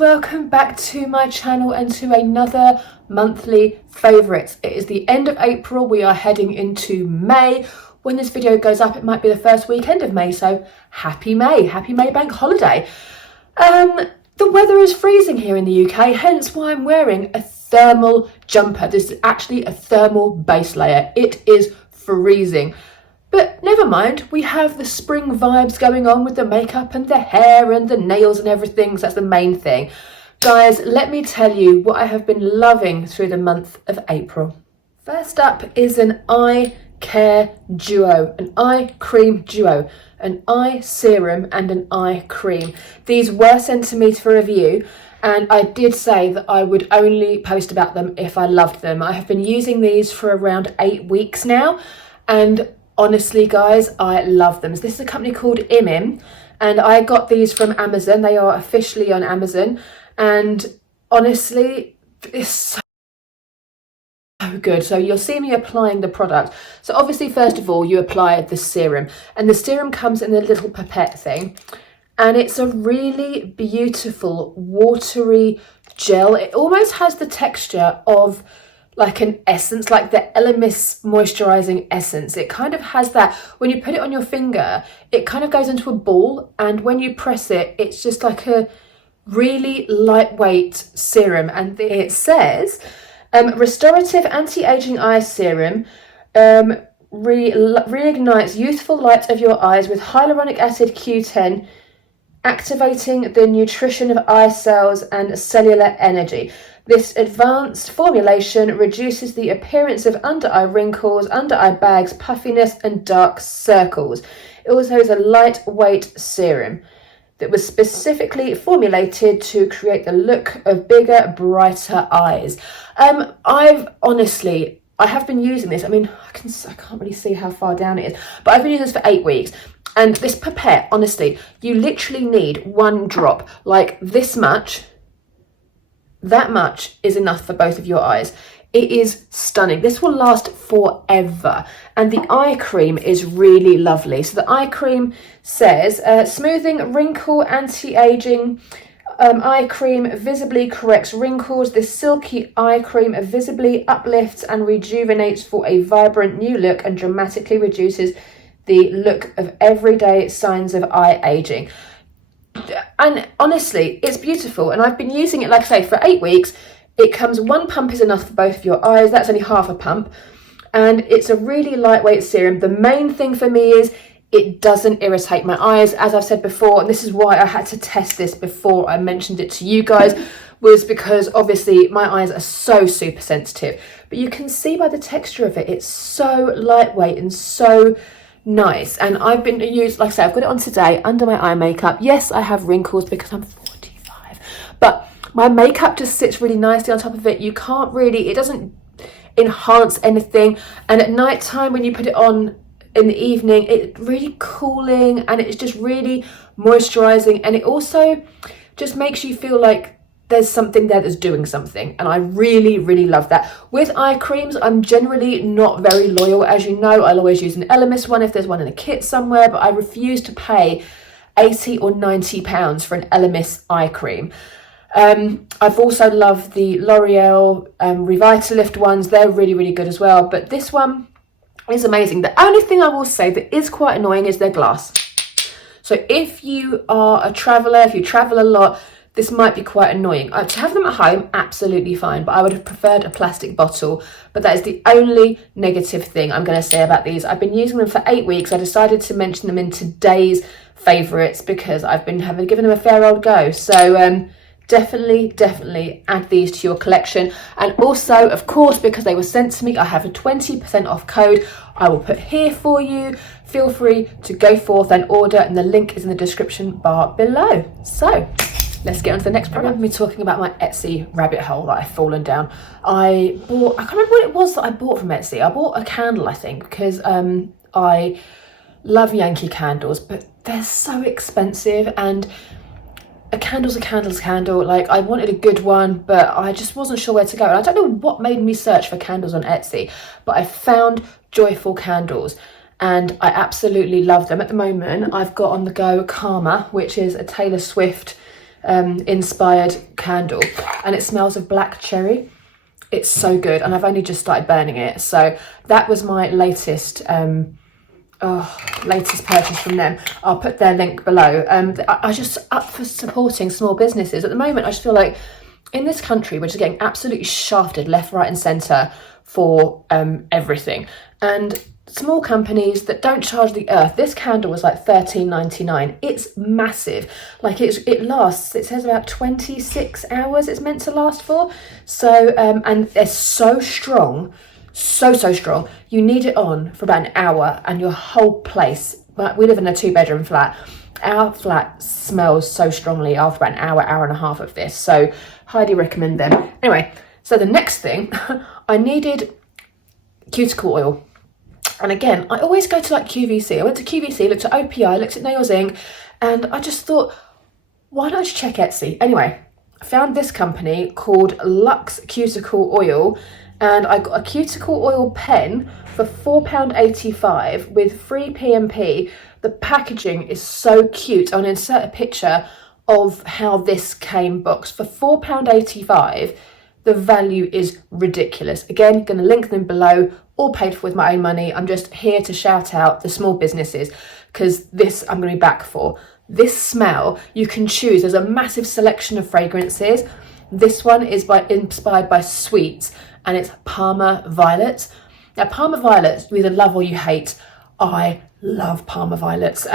welcome back to my channel and to another monthly favourites. It is the end of April, we are heading into May. When this video goes up, it might be the first weekend of May, so happy May bank holiday. The weather is freezing here in the UK, hence why I'm wearing a thermal jumper. This is actually a thermal base layer. It is freezing. But never mind, we have the spring vibes going on with the makeup and the hair and the nails and everything, so that's the main thing. Guys, let me tell you what I have been loving through the month of April. First up is an eye care duo, an eye cream duo, an eye serum and an eye cream. These were sent to me for review, and I did say that I would only post about them if I loved them. I have been using these for around 8 weeks now, and honestly guys, I love them. This is a company called Imim, and I got these from Amazon. They are officially on Amazon, and honestly, it's so good. So you'll see me applying the product. So obviously, first of all, you apply the serum, and the serum comes in a little pipette thing, and it's a really beautiful watery gel. It almost has the texture of like an essence, like the Elemis moisturizing essence. It kind of has that. When you put it on your finger, it kind of goes into a ball, and when you press it, it's just like a really lightweight serum. And it says restorative anti-aging eye serum, reignites youthful light of your eyes with hyaluronic acid Q10, activating the nutrition of eye cells and cellular energy. This advanced formulation reduces the appearance of under-eye wrinkles, under-eye bags, puffiness and dark circles. It also is a lightweight serum that was specifically formulated to create the look of bigger, brighter eyes. I have been using this. I mean, I can't really see how far down it is, but I've been using this for 8 weeks. And this pipette, honestly, you literally need one drop, like this much. That much is enough for both of your eyes. It is stunning. This will last forever. And the eye cream is really lovely. So the eye cream says, smoothing wrinkle anti-aging eye cream visibly corrects wrinkles. This silky eye cream visibly uplifts and rejuvenates for a vibrant new look and dramatically reduces the look of everyday signs of eye aging. And honestly, it's beautiful, and I've been using it, like I say, for 8 weeks. It comes, one pump is enough for both of your eyes. That's only half a pump, and it's a really lightweight serum. The main thing for me is it doesn't irritate my eyes, as I've said before, and this is why I had to test this before I mentioned it to you guys, was because obviously my eyes are so super sensitive. But you can see by the texture of it, it's so lightweight and so nice. And I've been used, like I said, I've got it on today under my eye makeup. Yes, I have wrinkles because I'm 45, but my makeup just sits really nicely on top of it. You can't really, it doesn't enhance anything, and at night time when you put it on in the evening, it's really cooling, and it's just really moisturizing, and it also just makes you feel like there's something there that's doing something, and I really, really love that. With eye creams, I'm generally not very loyal, as you know. I'll always use an Elemis one if there's one in a kit somewhere, but I refuse to pay 80 or 90 pounds for an Elemis eye cream. I've also loved the L'Oreal Revitalift ones. They're really, really good as well, but this one is amazing. The only thing I will say that is quite annoying is their glass. So if you are a traveller, if you travel a lot, this might be quite annoying. To have them at home, absolutely fine, but I would have preferred a plastic bottle. But that is the only negative thing I'm going to say about these. I've been using them for 8 weeks. I decided to mention them in today's favourites because I've been giving them a fair old go. So definitely add these to your collection. And also, of course, because they were sent to me, I have a 20% off code I will put here for you. Feel free to go forth and order, and the link is in the description bar below. So let's get on to the next product. I remember me talking about my Etsy rabbit hole that I've fallen down. I can't remember what it was that I bought from Etsy. I bought a candle, I think, because I love Yankee candles, but they're so expensive, and a candle's a candle. Like, I wanted a good one, but I just wasn't sure where to go. And I don't know what made me search for candles on Etsy, but I found Joyful candles, and I absolutely love them. At the moment, I've got on the go Karma, which is a Taylor Swift inspired candle, and it smells of black cherry. It's so good, and I've only just started burning it. So that was my latest latest purchase from them. I'll put their link below. I just up for supporting small businesses. At the moment, I just feel like in this country, we're just getting absolutely shafted left, right and centre for everything. And small companies that don't charge the earth. This candle was like £13.99. It's massive. Like it lasts, it says about 26 hours it's meant to last for. So, and they're so strong, so strong. You need it on for about an hour and your whole place, we live in a 2-bedroom flat. Our flat smells so strongly after about an hour and a half of this. So highly recommend them. Anyway, so the next thing, I needed cuticle oil. And again, I always go to like QVC. I went to QVC, looked at OPI, looked at Nails Inc. And I just thought, why don't I check Etsy? Anyway, I found this company called Luxe Cuticle Oil. And I got a cuticle oil pen for £4.85 with free PMP. The packaging is so cute. I'll insert a picture of how this came boxed. For £4.85, the value is ridiculous. Again, going to link them below, all paid for with my own money. I'm just here to shout out the small businesses because this I'm going to be back for. This smell, you can choose. There's a massive selection of fragrances. This one is inspired by sweets and it's Parma Violet. Now, Parma Violets, you either love or you hate. I love Parma Violets.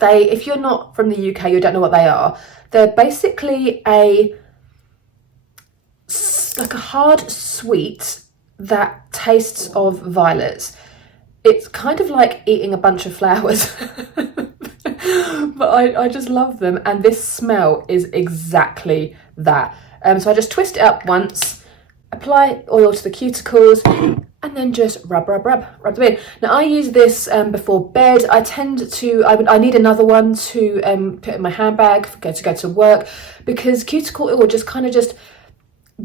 If you're not from the UK, you don't know what they are. They're basically like a hard sweet that tastes of violets. It's kind of like eating a bunch of flowers. But I just love them, and this smell is exactly that. So I just twist it up once, apply oil to the cuticles, and then just rub them in. Now I use this before bed. I need another one to put in my handbag to go to work, because cuticle oil just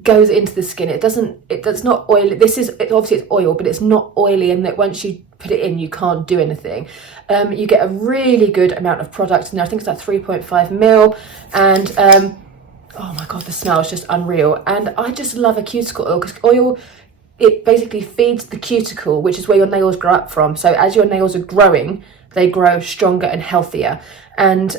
goes into the skin. It's not oily. Obviously it's oil, but it's not oily, and that once you put it in, you can't do anything. You get a really good amount of product in there. I think it's like 3.5 mil, and oh my god, the smell is just unreal. And I just love a cuticle oil because oil, it basically feeds the cuticle, which is where your nails grow up from. So as your nails are growing, they grow stronger and healthier. And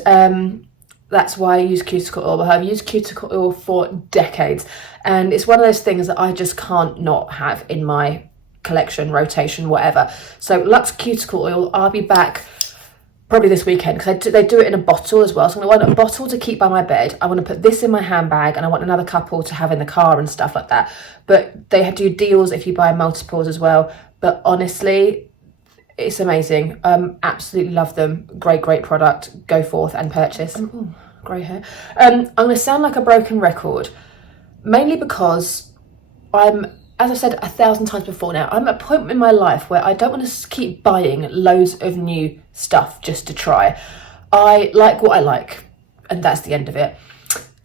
that's why I use cuticle oil. I've used cuticle oil for decades, and it's one of those things that I just can't not have in my collection, rotation, whatever. So Luxe Cuticle Oil, I'll be back probably this weekend because they do it in a bottle as well. So I want a bottle to keep by my bed. I want to put this in my handbag, and I want another couple to have in the car and stuff like that. But they do deals if you buy multiples as well. But honestly, it's amazing. Absolutely love them. Great product. Go forth and purchase. Ooh, grey hair. I'm going to sound like a broken record, mainly because as I've said 1,000 times before now, I'm at a point in my life where I don't want to keep buying loads of new stuff just to try. I like what I like, and that's the end of it.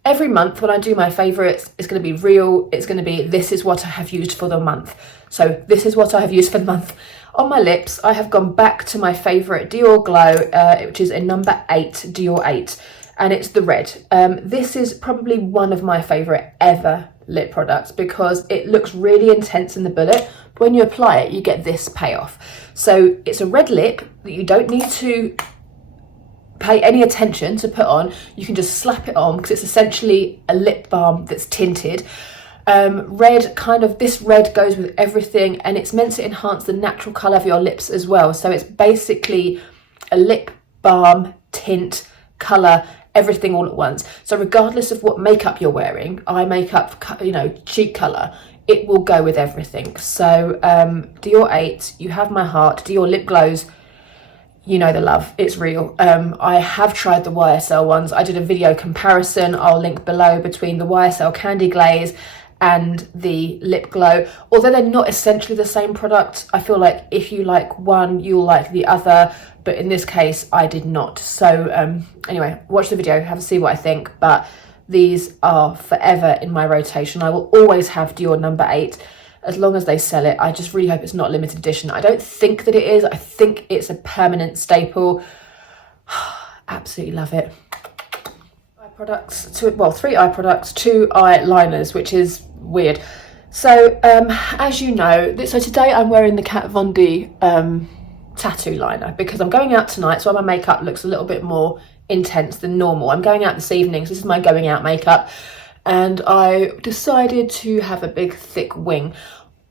Every month when I do my favourites, it's going to be real. It's going to be, this is what I have used for the month. So this is what I have used for the month. On my lips, I have gone back to my favourite Dior Glow, which is a number 8, Dior 8. And it's the red. This is probably one of my favourite ever lip products because it looks really intense in the bullet, but when you apply it, you get this payoff. So it's a red lip that you don't need to pay any attention to put on. You can just slap it on because it's essentially a lip balm that's tinted. This red goes with everything, and it's meant to enhance the natural colour of your lips as well. So it's basically a lip balm, tint, colour, everything all at once. So regardless of what makeup you're wearing, eye makeup, cheek colour, it will go with everything. So Dior 8, you have my heart. Dior lip glows, you know the love, it's real. I have tried the YSL ones. I did a video comparison, I'll link below, between the YSL Candy Glaze and the lip glow. Although they're not essentially the same product, I feel like if you like one, you'll like the other, but in this case I did not. So anyway, watch the video, have a see what I think, but these are forever in my rotation. I will always have Dior number 8 as long as they sell it. I just really hope it's not limited edition. I don't think that it is. I think it's a permanent staple. Absolutely love it. I products, three eye products, two eyeliners, which is weird. So as you know, so today I'm wearing the Kat Von D tattoo liner because I'm going out tonight, so my makeup looks a little bit more intense than normal. I'm going out this evening, so this is my going out makeup, and I decided to have a big thick wing.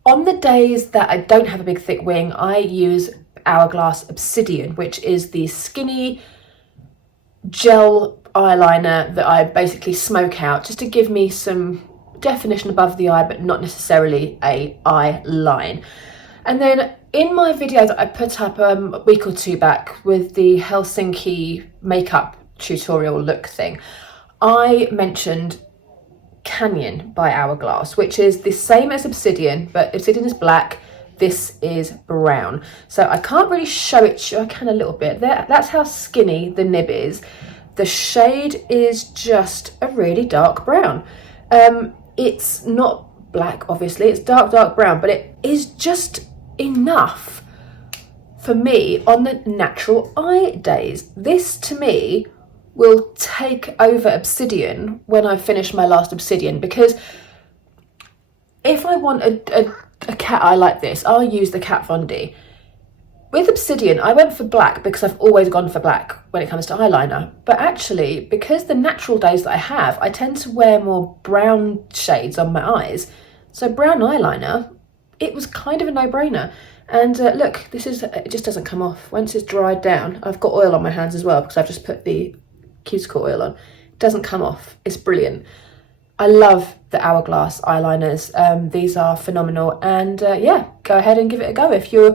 On the days that I don't have a big thick wing, I use Hourglass Obsidian, which is the skinny gel eyeliner that I basically smoke out just to give me some definition above the eye, but not necessarily a eye line. And then in my video that I put up a week or two back with the Helsinki makeup tutorial look thing, I mentioned Canyon by Hourglass, which is the same as Obsidian, but Obsidian is black, this is brown. So I can't really show it to you, I can a little bit. That's how skinny the nib is. The shade is just a really dark brown. It's not black, obviously, it's dark brown, but it is just enough for me on the natural eye days. This to me will take over Obsidian when I finish my last Obsidian, because if I want a cat eye like this, I'll use the Kat Von D. With Obsidian, I went for black because I've always gone for black when it comes to eyeliner. But actually, because the natural days that I have, I tend to wear more brown shades on my eyes. So brown eyeliner, it was kind of a no-brainer. And look, it just doesn't come off. Once it's dried down, I've got oil on my hands as well because I've just put the cuticle oil on. It doesn't come off. It's brilliant. I love the Hourglass eyeliners. These are phenomenal. And yeah, go ahead and give it a go if you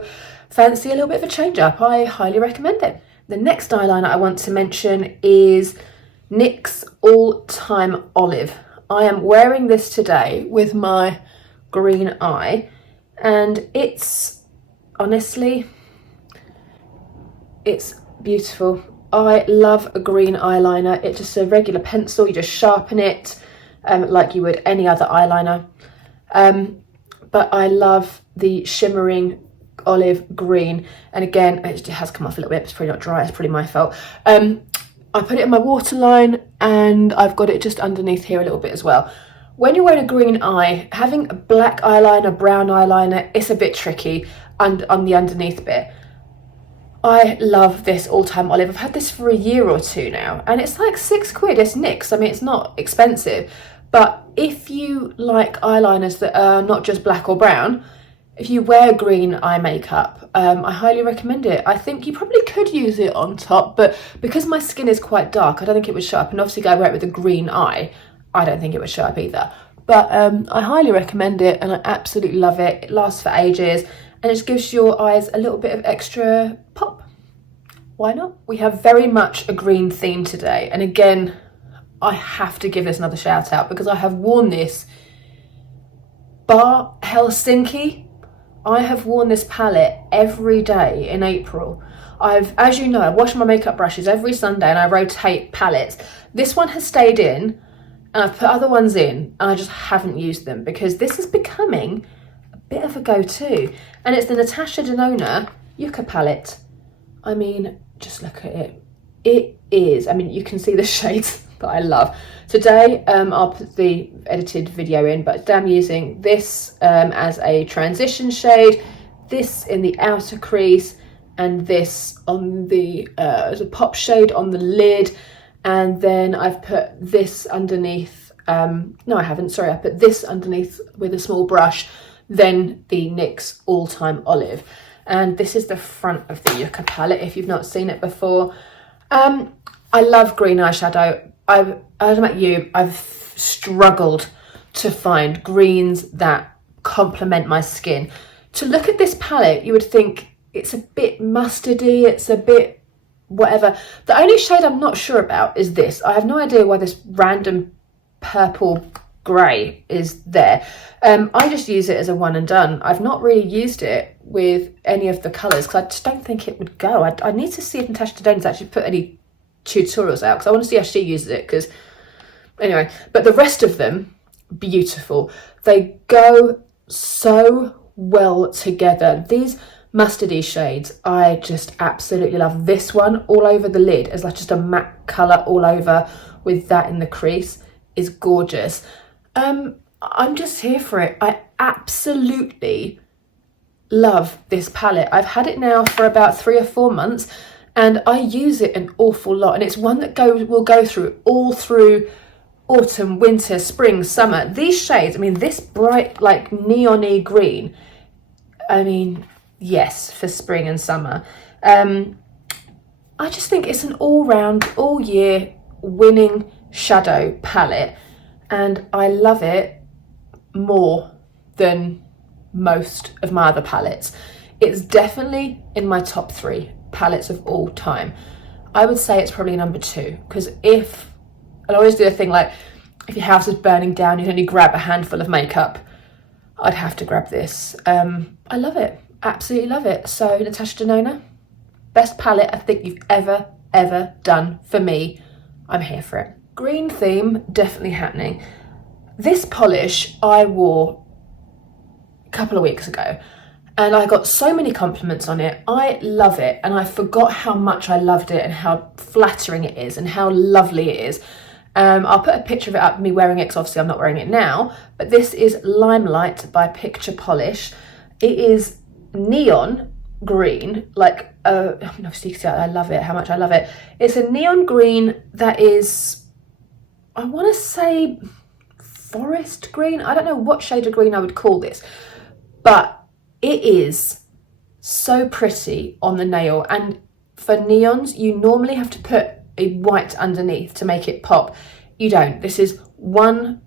fancy a little bit of a change up. I highly recommend it. The next eyeliner I want to mention is NYX All Time Olive. I am wearing this today with my green eye, and it's honestly, it's beautiful. I love a green eyeliner. It's just a regular pencil, you just sharpen it like you would any other eyeliner. But I love the shimmering olive green, and again it has come off a little bit, it's probably not dry, it's probably my fault. I put it in my waterline and I've got it just underneath here a little bit as well. When you're wearing a green eye, having a black eyeliner, brown eyeliner, it's a bit tricky on the underneath bit. I love this All Time Olive. I've had this for a year or two now, and it's like £6. It's NYX. I mean, it's not expensive, but if you like eyeliners that are not just black or brown, if you wear green eye makeup, I highly recommend it. I think you probably could use it on top, but because my skin is quite dark, I don't think it would show up. And obviously, I wear it with a green eye, I don't think it would show up either. But I highly recommend it, and I absolutely love it. It lasts for ages, and it just gives your eyes a little bit of extra pop. Why not? We have very much a green theme today, and again, I have to give this another shout out because I have worn this bar Helsinki. I have worn this palette every day in April. As you know, I wash my makeup brushes every Sunday and I rotate palettes. This one has stayed in and I've put other ones in and I just haven't used them because this is becoming a bit of a go-to. And it's the Natasha Denona Yuka palette. I mean, just look at it. It is, I mean, you can see the shades that I love. Today, I'll put the edited video in, but today I'm using this as a transition shade, this in the outer crease, and this on the as a pop shade on the lid, and then I've put this underneath, no I haven't, sorry, I put this underneath with a small brush, then the NYX All Time Olive. And this is the front of the Yucca palette if you've not seen it before. I love green eyeshadow. I don't know about you, I've struggled to find greens that complement my skin. To look at this palette, you would think it's a bit mustardy, it's a bit whatever. The only shade I'm not sure about is this. I have no idea why this random purple grey is there. I just use it as a one and done. I've not really used it with any of the colours because I just don't think it would go. I need to see if Natasha Denona's actually put any tutorials out because I want to see how she uses it, because anyway, but the rest of them, beautiful. They go so well together. These mustardy shades. I just absolutely love this one. All over the lid is like just a matte colour all over with that in the crease. Is gorgeous. I'm just here for it. I absolutely love this palette. I've had it now for about 3 or 4 months and I use it an awful lot, and it's one that will go through all through autumn, winter, spring, summer. These shades, I mean, this bright like neon-y green, I mean, yes, for spring and summer. I just think it's an all-round, all-year winning shadow palette, and I love it more than most of my other palettes. It's definitely in my top 3 palettes of all time. I would say it's probably number 2, because I always do a thing like, if your house is burning down, you can only grab a handful of makeup. I'd have to grab this. I love it, absolutely love it. So Natasha Denona, best palette I think you've ever done for me. I'm here for it. Green theme, definitely happening. This polish I wore a couple of weeks ago and I got so many compliments on it. I love it, and I forgot how much I loved it and how flattering it is and how lovely it is. I'll put a picture of it up, me wearing it, because obviously I'm not wearing it now, but this is Lime Lite by Picture Polish. It is neon green, like, obviously you can see I love it, how much I love it. It's a neon green that is, I want to say forest green. I don't know what shade of green I would call this, but it is so pretty on the nail. And for neons, you normally have to put a white underneath to make it pop. You don't. This is one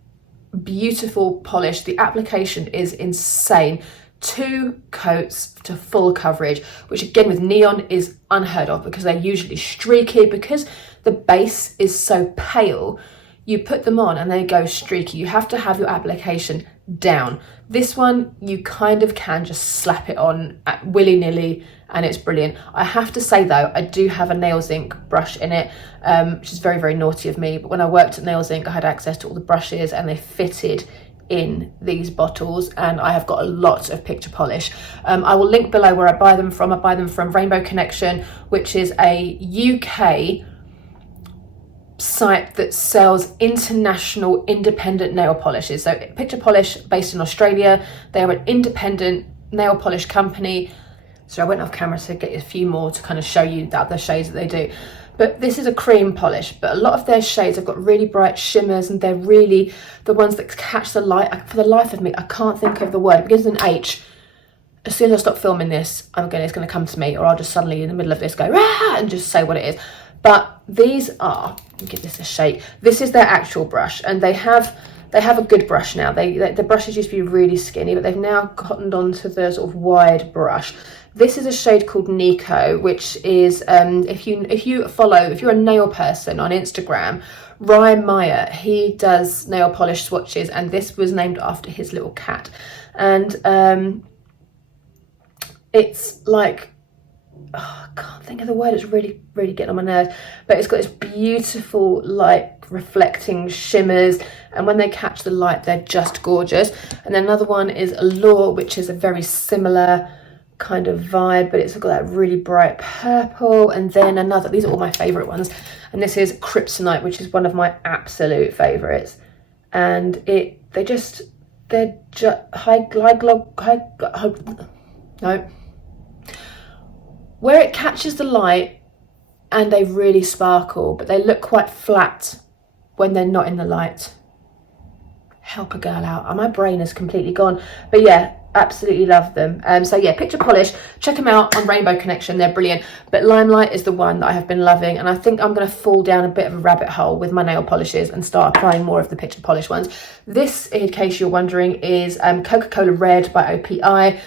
beautiful polish. The application is insane. 2 coats to full coverage, which again with neon is unheard of because they're usually streaky. Because the base is so pale, you put them on and they go streaky. You have to have your application down. This one, you kind of can just slap it on willy-nilly and it's brilliant. I have to say though, I do have a Nails Inc brush in it, which is very, very naughty of me. But when I worked at Nails Inc, I had access to all the brushes and they fitted in these bottles, and I have got a lot of picture polish. I will link below where I buy them from. I buy them from Rainbow Connection, which is a UK site that sells international independent nail polishes. So Picture Polish, based in Australia, they are an independent nail polish company. So I went off camera to get a few more to kind of show you the other shades that they do. But this is a cream polish, but a lot of their shades have got really bright shimmers, and they're really the ones that catch the light. For the life of me, I can't think of the word. It begins with an H. As soon as I stop filming this, it's going to come to me, or I'll just suddenly in the middle of this go rah and just say what it is. But these are, give this a shake. This is their actual brush, and they have a good brush now. The brushes used to be really skinny, but they've now cottoned onto the sort of wide brush. This is a shade called Nico, which is if you're a nail person on Instagram, Ryan Meyer, he does nail polish swatches, and this was named after his little cat. And it's like, I can't think of the word, it's really, really getting on my nerves, but it's got this beautiful like reflecting shimmers, and when they catch the light they're just gorgeous. And then another one is Allure, which is a very similar kind of vibe, but it's got that really bright purple. And then another, these are all my favorite ones, and this is Kryptonite, which is one of my absolute favorites. And they're just where it catches the light and they really sparkle, but they look quite flat when they're not in the light. Help a girl out. My brain is completely gone. But yeah, absolutely love them. So yeah, Picture Polish, check them out on Rainbow Connection, they're brilliant. But Lime Lite is the one that I have been loving, and I think I'm going to fall down a bit of a rabbit hole with my nail polishes and start applying more of the Picture Polish ones. This, in case you're wondering, is Coca-Cola Red by OPI.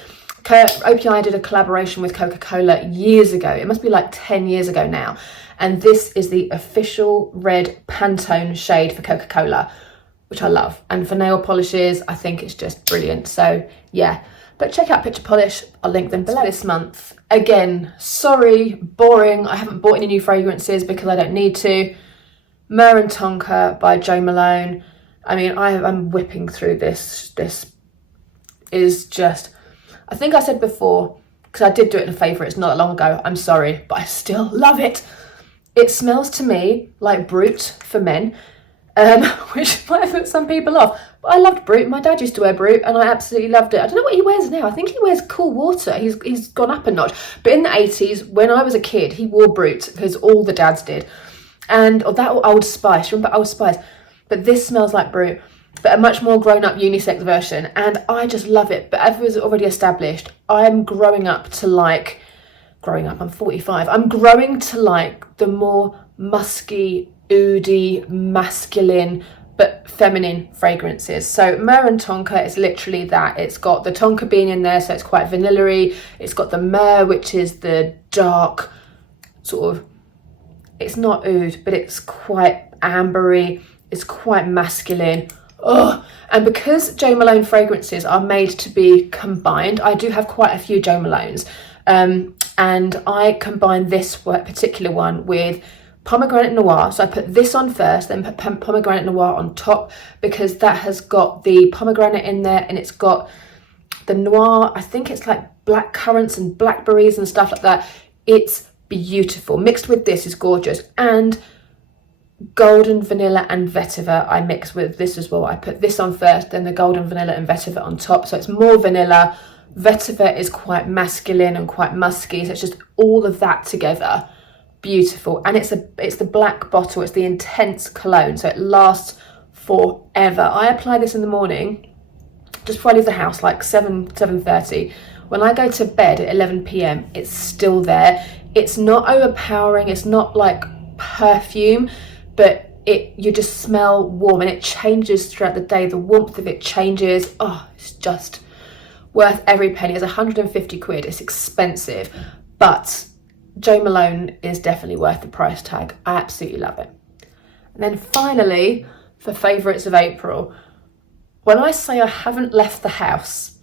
OPI did a collaboration with Coca-Cola years ago. It must be like 10 years ago now. And this is the official red Pantone shade for Coca-Cola, which I love. And for nail polishes, I think it's just brilliant. So yeah, but check out Picture Polish. I'll link them below. This month, again, sorry, boring. I haven't bought any new fragrances because I don't need to. Myrrh and Tonka by Jo Malone. I mean, I'm whipping through this. This is just, I think I said before, because I did do it in a favourites not that long ago. I'm sorry, but I still love it. It smells to me like Brut for men, which might have put some people off. But I loved Brut. My dad used to wear Brut and I absolutely loved it. I don't know what he wears now. I think he wears Cool Water. He's gone up a notch. But in the 80s, when I was a kid, he wore Brut because all the dads did. Or that Old Spice. Remember Old Spice? But this smells like Brut, but a much more grown-up unisex version. And I just love it. But as was already established, I'm growing up, I'm 45. I'm growing to like the more musky, oody, masculine, but feminine fragrances. So Myrrh and Tonka is literally that. It's got the Tonka bean in there, so it's quite vanilla-y. It's got the Myrrh, which is the dark sort of, it's not oud, but it's quite ambery. It's quite masculine. Oh, and because Jo Malone fragrances are made to be combined, I do have quite a few Jo Malones. And I combine this particular one with Pomegranate Noir. So I put this on first, then put Pomegranate Noir on top, because that has got the pomegranate in there and it's got the noir. I think it's like black currants and blackberries and stuff like that. It's beautiful. Mixed with this is gorgeous. And golden vanilla and vetiver I mix with this as well. I put this on first, then the golden vanilla and vetiver on top. So it's more vanilla. Vetiver is quite masculine and quite musky. So it's just all of that together. Beautiful. And it's the black bottle. It's the intense cologne. So it lasts forever. I apply this in the morning, just before I leave the house, like 7:30. When I go to bed at 11 p.m, it's still there. It's not overpowering. It's not like perfume, but you just smell warm and it changes throughout the day. The warmth of it changes. Oh, it's just worth every penny. It's 150 quid. It's expensive, but Jo Malone is definitely worth the price tag. I absolutely love it. And then finally, for favourites of April, when I say I haven't left the house,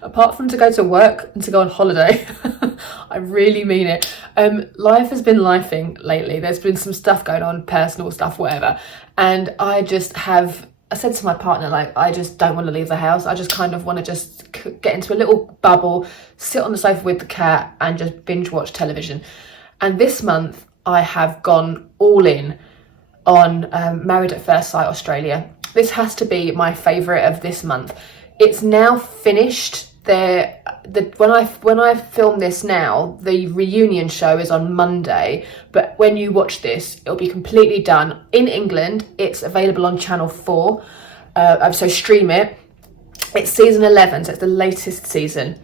apart from to go to work and to go on holiday, I really mean it. Life has been lifing lately. There's been some stuff going on, personal stuff, whatever. And I said to my partner, like, I just don't want to leave the house. I just kind of want to just get into a little bubble, sit on the sofa with the cat and just binge watch television. And this month I have gone all in on Married at First Sight Australia. This has to be my favourite of this month. It's now finished. When I film this now, the reunion show is on Monday, but when you watch this, it'll be completely done. In England, it's available on Channel 4, so stream it. It's season 11, so it's the latest season.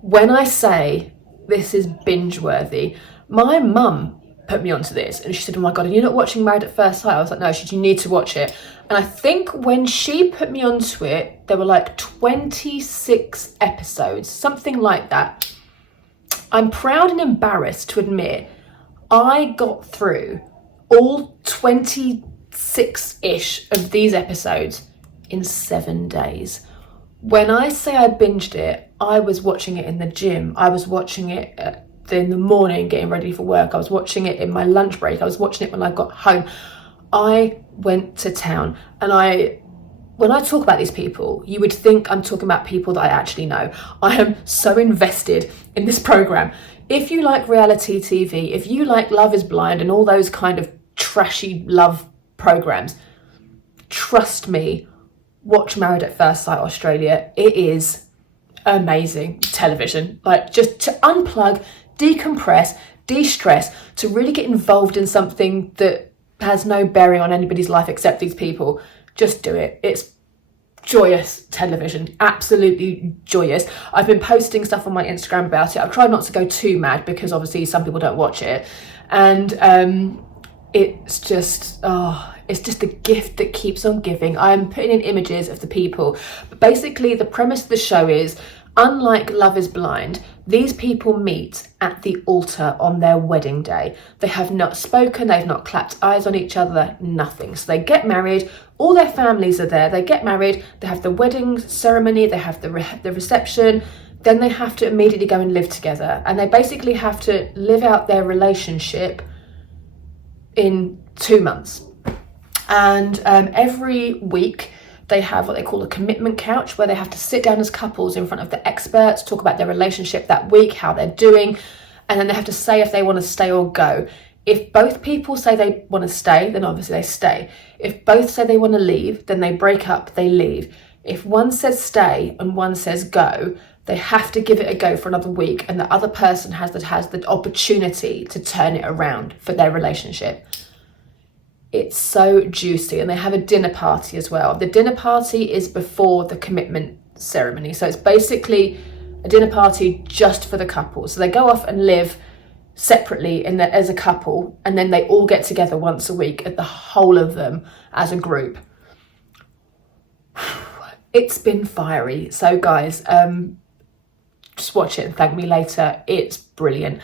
When I say this is binge-worthy, my mum put me onto this and she said, oh my God, are you not watching Married at First Sight? I was like, no, she said, you need to watch it. And I think when she put me onto it, there were like 26 episodes, something like that. I'm proud and embarrassed to admit I got through all 26-ish of these episodes in 7 days. When I say I binged it, I was watching it in the gym. I was watching it in the morning getting ready for work. I was watching it in my lunch break. I was watching it when I got home. I went to town, and when I talk about these people, you would think I'm talking about people that I actually know. I am so invested in this program. If you like reality TV, if you like Love is Blind and all those kind of trashy love programs, trust me, watch Married at First Sight Australia. It is amazing television. Like, just to unplug, decompress, de-stress, to really get involved in something that has no bearing on anybody's life except these people. Just do it. It's joyous television, absolutely joyous. I've been posting stuff on my Instagram about it. I've tried not to go too mad because obviously some people don't watch it, and it's just a gift that keeps on giving. I'm putting in images of the people, but basically the premise of the show is, unlike Love is Blind, these people meet at the altar on their wedding day. They have not spoken, they've not clapped eyes on each other, nothing. So they get married, all their families are there, they get married, they have the wedding ceremony, they have the reception, then they have to immediately go and live together. And they basically have to live out their relationship in 2 months. And every week They have what they call a commitment couch, where they have to sit down as couples in front of the experts, talk about their relationship that week, how they're doing, and then they have to say if they want to stay or go. If both people say they want to stay, then obviously they stay. If both say they want to leave, then they break up, they leave. If one says stay and one says go, they have to give it a go for another week, and the other person has the opportunity to turn it around for their relationship. It's so juicy. And they have a dinner party as well. The dinner party is before the commitment ceremony, so it's basically a dinner party just for the couple. So they go off and live separately as a couple, and then they all get together once a week, at the whole of them as a group. It's been fiery. So guys, just watch it and thank me later. It's brilliant.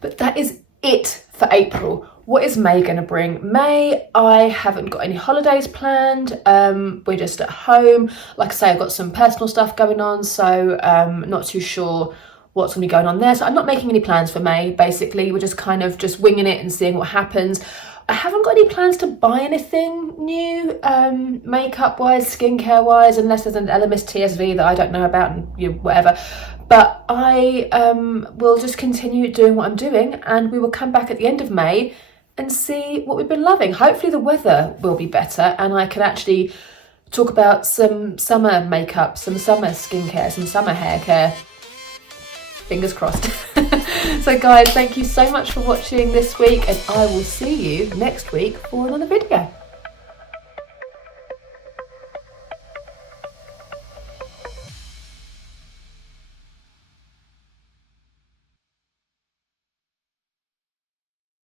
But that is it for April. What is May going to bring? May, I haven't got any holidays planned. We're just at home. Like I say, I've got some personal stuff going on, so not too sure what's going to be going on there. So I'm not making any plans for May, basically. We're just kind of just winging it and seeing what happens. I haven't got any plans to buy anything new, makeup-wise, skincare-wise, unless there's an LMS TSV that I don't know about and whatever. But I will just continue doing what I'm doing, and we will come back at the end of May and see what we've been loving. Hopefully the weather will be better and I can actually talk about some summer makeup, some summer skincare, some summer hair care. Fingers crossed. So guys, thank you so much for watching this week, and I will see you next week for another video.